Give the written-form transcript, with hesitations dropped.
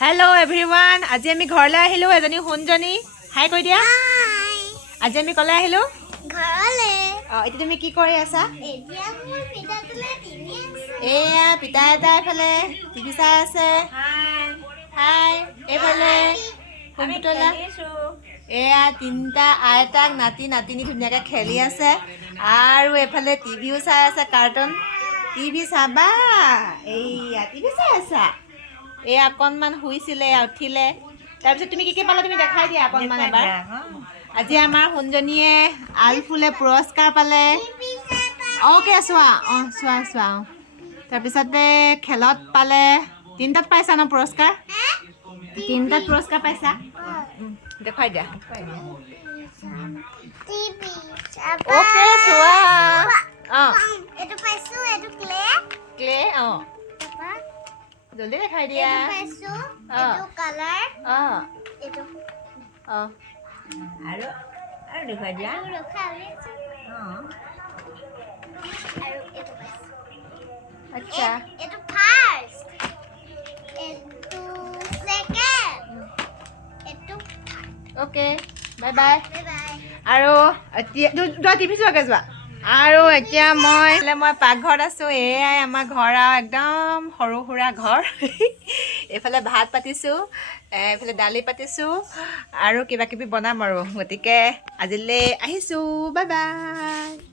Hello everyone. আজি আমি ঘৰলৈ আহিলো এজনী হুনজনী হাই কৈ দিয়া আজি আমি কলে আহিলো ঘৰলে এতিয়া তুমি কি কৰি আছা এতিয়া মোৰ পিতাটোলে টিভি আছে এয়া পিতা এটা এফালে টিভি চাই আছে হাই এইফালে কম্পিউটাৰলা এয়া তিনটা আইতাক নাতি নাতিনী ধুনীয়াকৈ খেলি আছে আৰু এফালে টিভিও চাই আছে কাৰ্টুন টিভি চাবা এইয়া টিভি চাই আছা এই অকণমান শুইছিলে উঠিলে তাৰপিছত তুমি কি পালা তুমি দেখাই দিয়া অকণমান এবাৰ আজি আমাৰ হুনজনীয়ে আলফুলে পুৰস্কাৰ পালে অ'কে চোৱা চোৱা চোৱা তাৰপিছতে খেলত পালে তিনিটাত পাইছা ন পুৰস্কাৰ তিনিটাত পুৰস্কাৰ পাইছা দেখাই দিয়া টিভি অ'কে চোৱা এটো পাইছো এটো ক্লে জলদি দেখাই দিয়া এটো পাইছো এটো কালাৰ এটো আৰু দেখাই দিয়া আৰু ৰখা আৰু এটো পাইছো আচ্ছা এটো ফাৰ্ষ্ট এটো সেকেন্ড এটো okay bye bye bye bye আৰু এতিয়া টিভি চোৱাকৈ যোৱা আৰু এতিয়া মই পাকঘৰত আছোঁ এয়াই আমাৰ ঘৰ আৰু একদম সৰু সুৰা ঘৰ এইফালে ভাত পাতিছোঁ এইফালে দালি পাতিছোঁ আৰু কিবা কিবি বনাম আৰু গতিকে আজিলৈ আহিছোঁ বাই বাই